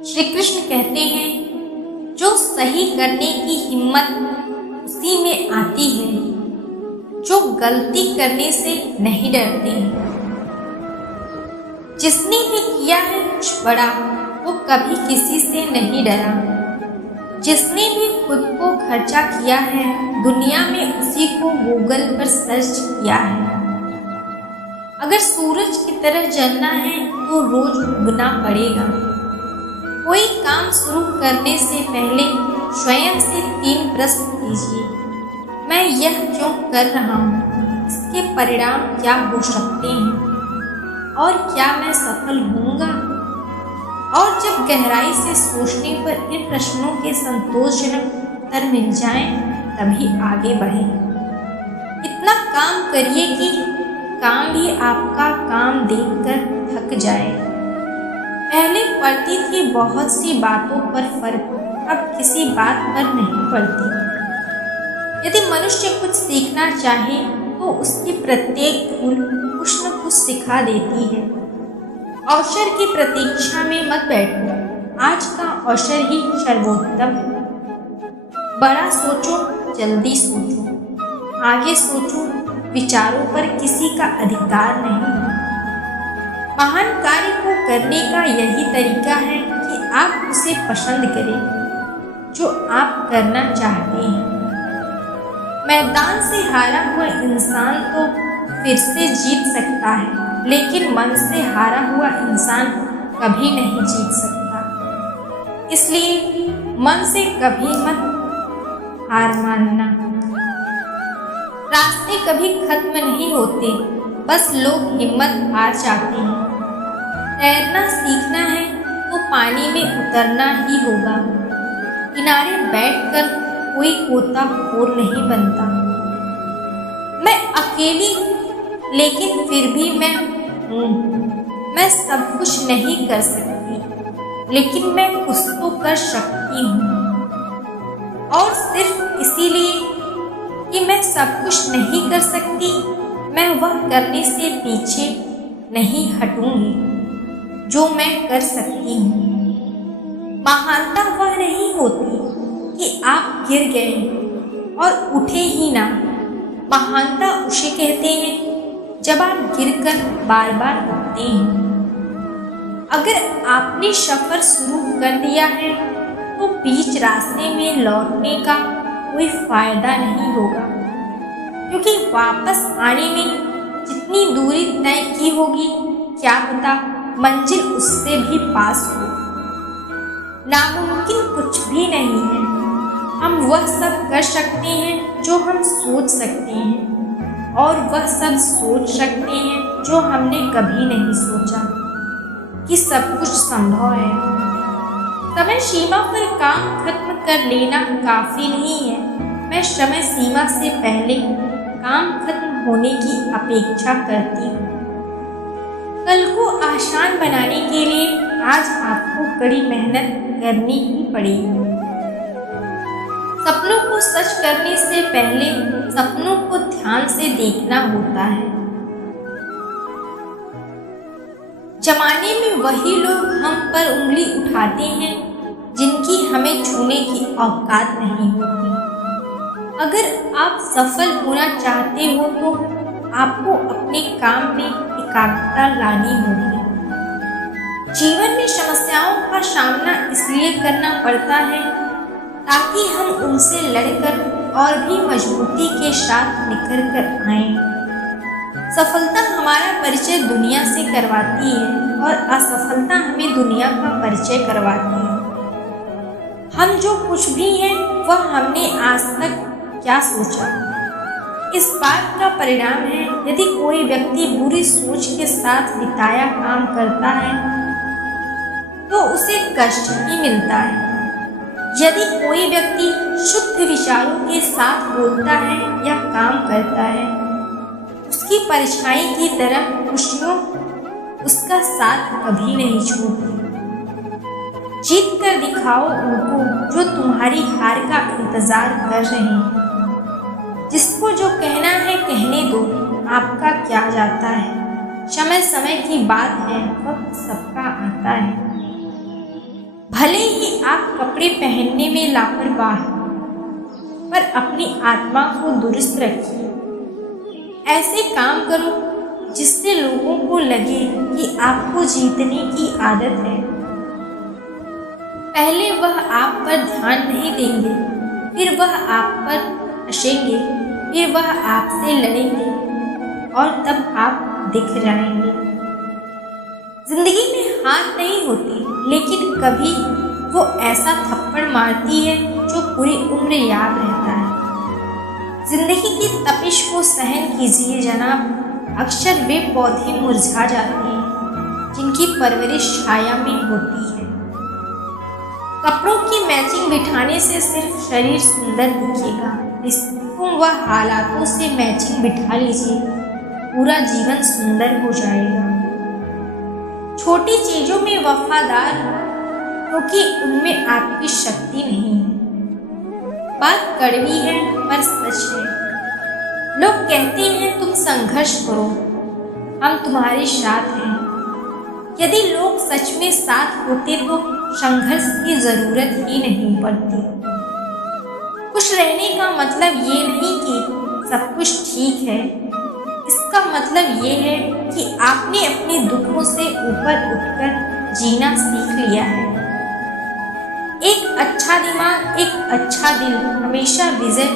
श्री कृष्ण कहते हैं, जो सही करने की हिम्मत उसी में आती है, जो गलती करने से नहीं डरते हैं। जिसने भी किया है कुछ बड़ा, वो कभी किसी से नहीं डरा। जिसने भी खुद को खर्चा किया है, दुनिया में उसी को गूगल पर सर्च किया है। अगर सूरज की तरह जलना है तो रोज उगना पड़ेगा। कोई काम शुरू करने से पहले स्वयं से 3 प्रश्न कीजिए, मैं यह क्यों कर रहा हूँ, इसके परिणाम क्या हो सकते हैं और क्या मैं सफल होऊंगा। और जब गहराई से सोचने पर इन प्रश्नों के संतोषजनक उत्तर मिल जाएं, तभी आगे बढ़ें। इतना काम करिए कि काम भी आपका काम देखकर थक जाए। पहले पड़ती थी बहुत सी बातों पर फर्क, अब किसी बात पर नहीं पड़ती। यदि मनुष्य कुछ सीखना चाहे तो उसकी प्रत्येक भूल कुछ न कुछ सिखा देती है। अवसर की प्रतीक्षा में मत बैठो, आज का अवसर ही सर्वोत्तम है। बड़ा सोचो, जल्दी सोचो, आगे सोचो, विचारों पर किसी का अधिकार नहीं। महान कार्य को करने का यही तरीका है कि आप उसे पसंद करें जो आप करना चाहते हैं। मैदान से हारा हुआ इंसान तो फिर से जीत सकता है, लेकिन मन से हारा हुआ इंसान कभी नहीं जीत सकता। इसलिए मन से कभी मत हार मानना। रास्ते कभी खत्म नहीं होते, बस लोग हिम्मत हार जाते हैं। तैरना सीखना है तो पानी में उतरना ही होगा। किनारे बैठकर कोई गोताखोर नहीं बनता। मैं अकेली हूँ, लेकिन फिर भी मैं हूँ। मैं सब कुछ नहीं कर सकती, लेकिन मैं कुछ तो कर सकती हूँ। और सिर्फ इसीलिए कि मैं सब कुछ नहीं कर सकती, मैं वह करने से पीछे नहीं हटूंगी जो मैं कर सकती हूँ। महानता वह नहीं होती कि आप गिर गए और उठे ही ना। महानता उसे कहते हैं जब आप गिरकर बार बार उठते हैं। अगर आपने सफर शुरू कर दिया है तो बीच रास्ते में लौटने का कोई फायदा नहीं होगा, क्योंकि वापस आने में जितनी दूरी तय की होगी, क्या पता मंजिल उससे भी पास हो। नामुमकिन कुछ भी नहीं है। हम वह सब कर सकते हैं जो हम सोच सकते हैं, और वह सब सोच सकते हैं जो हमने कभी नहीं सोचा कि सब कुछ संभव है। समय सीमा पर काम खत्म कर लेना काफी नहीं है। मैं समय सीमा से पहले काम खत्म होने की अपेक्षा करती हूँ। कल को आसान बनाने के लिए आज आपको कड़ी मेहनत करनी ही पड़ेगी। सपनों को सच करने से पहले सपनों को ध्यान से देखना होता है। जमाने में वही लोग हम पर उंगली उठाते हैं जिनकी हमें छूने की औकात नहीं होती। अगर आप सफल होना चाहते हो तो आपको अपने काम में एकाग्रता लानी होगी। जीवन में समस्याओं का सामना इसलिए करना पड़ता है ताकि हम उनसे लड़कर और भी मजबूती के साथ निखर कर आएं। सफलता हमारा परिचय दुनिया से करवाती है और असफलता हमें दुनिया का परिचय करवाती है। हम जो कुछ भी हैं वह हमने आज तक क्या सोचा, इस बात का परिणाम है। यदि कोई व्यक्ति बुरी सोच के साथ बिताया काम करता है तो उसे कष्ट ही मिलता है। यदि कोई व्यक्ति शुद्ध विचारों के साथ बोलता है या काम करता है, उसकी परछाई की तरह खुशियों उसका साथ कभी नहीं छोड़ती। जीत कर दिखाओ उनको जो तुम्हारी हार का इंतजार कर रहे हैं। जिसको जो कहना है कहने दो, आपका क्या जाता है। समय समय की बात है, वक्त सबका आता है। भले ही आप कपड़े पहनने में लापरवाह हैं, पर अपनी आत्मा को दुरुस्त रखिए। ऐसे काम करो जिससे लोगों को लगे कि आपको जीतने की आदत है। पहले वह आप पर ध्यान नहीं देंगे, फिर वह आप पर हंसेंगे, फिर वह आपसे लड़ेंगे और तब आप दिख जाएंगे। जिंदगी में हार नहीं होती, लेकिन कभी वो ऐसा थप्पड़ मारती है जो पूरी उम्र याद रहता है। जिंदगी की तपिश को सहन कीजिए जनाब। अक्सर वे पौधे मुरझा जाते हैं जिनकी परवरिश छाया में होती है। कपड़ों की मैचिंग बिठाने से सिर्फ शरीर सुंदर दिखेगा, रिश्तों व हालातों से मैचिंग बिठा लीजिए, पूरा जीवन सुंदर हो जाएगा। छोटी चीजों में वफादार, क्योंकि उनमें आपकी शक्ति नहीं है। बात कड़वी है पर सच है। लोग कहते हैं तुम संघर्ष करो, हम तुम्हारे साथ हैं। यदि लोग सच में साथ होते तो संघर्ष की जरूरत ही नहीं पड़ती। खुश रहने का मतलब ये नहीं कि सब कुछ ठीक है, इसका मतलब ये है कि आपने अपने दुखों से ऊपर उठकर जीना सीख लिया है। एक अच्छा दिमाग, एक अच्छा दिल हमेशा विजय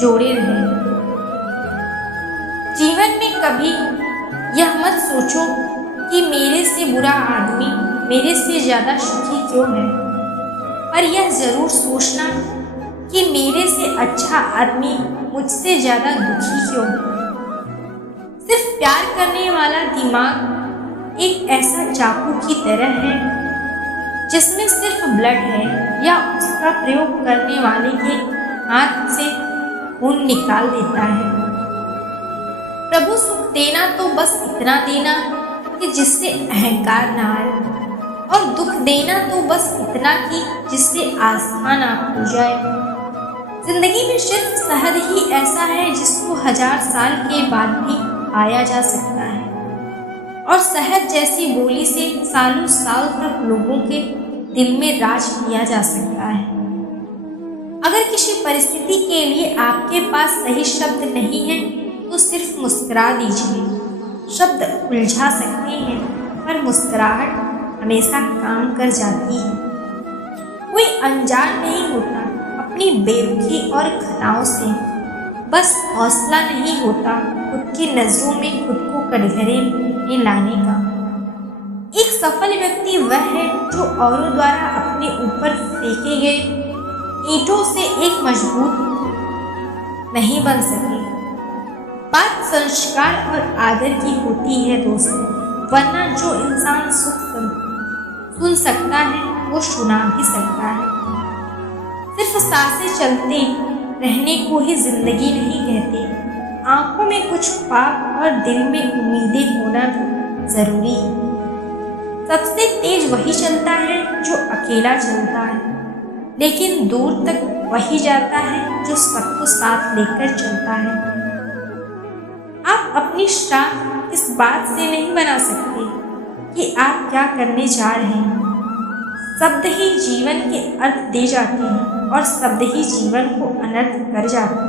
जोड़े रहे। जीवन में कभी यह मत सोचो कि मेरे से बुरा आदमी मेरे से ज्यादा सुखी क्यों है, पर यह जरूर सोचना कि मेरे से अच्छा आदमी मुझसे ज्यादा दुखी क्यों है। सिर्फ प्यार करने वाला दिमाग एक ऐसा चाकू की तरह है जिसमें सिर्फ ब्लड है, या उसका प्रयोग करने वाले के हाथ से खून निकाल देता है। प्रभु सुख देना तो बस इतना देना कि जिससे अहंकार ना आए, और दुख देना तो बस इतना कि जिससे आस्था ना खो जाए। जिंदगी में सिर्फ शहद ही ऐसा है जिसको 1000 साल के बाद भी आया जा सकता है, और शहद जैसी बोली से सालों साल तक लोगों के दिल में राज किया जा सकता है। अगर किसी परिस्थिति के लिए आपके पास सही शब्द नहीं है तो सिर्फ मुस्कुरा दीजिए। शब्द उलझा सकते हैं, पर मुस्कुराहट हमेशा काम कर जाती है। कोई अनजान नहीं होता अपनी बेरुखी और खताओं से, बस हौसला नहीं होता खुद की नजरों में खुद को कटघरे में लाने का। एक सफल व्यक्ति वह है जो औरों द्वारा अपने ऊपर फेंके गए ईंटों से एक मजबूत नहीं बन सके। बात संस्कार और आदर की होती है दोस्तों, वरना जो इंसान सुन सकता है वो सुना भी सकता है। सिर्फ सांसें चलते रहने को ही जिंदगी नहीं कहते। आंखों में कुछ ख्वाब और दिल में उम्मीदें होना भी जरूरी है। सबसे तेज वही चलता है जो अकेला चलता है, लेकिन दूर तक वही जाता है जो सबको साथ लेकर चलता है। आप अपनी शान इस बात से नहीं बना सकते कि आप क्या करने जा रहे हैं। शब्द ही जीवन के अर्थ दे जाते हैं और शब्द ही जीवन को अनर्थ कर जाते हैं।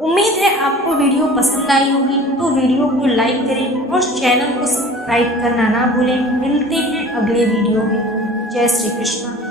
उम्मीद है आपको वीडियो पसंद आई होगी, तो वीडियो को लाइक करें और चैनल को सब्सक्राइब करना ना भूलें। मिलते हैं अगले वीडियो में। जय श्री कृष्ण।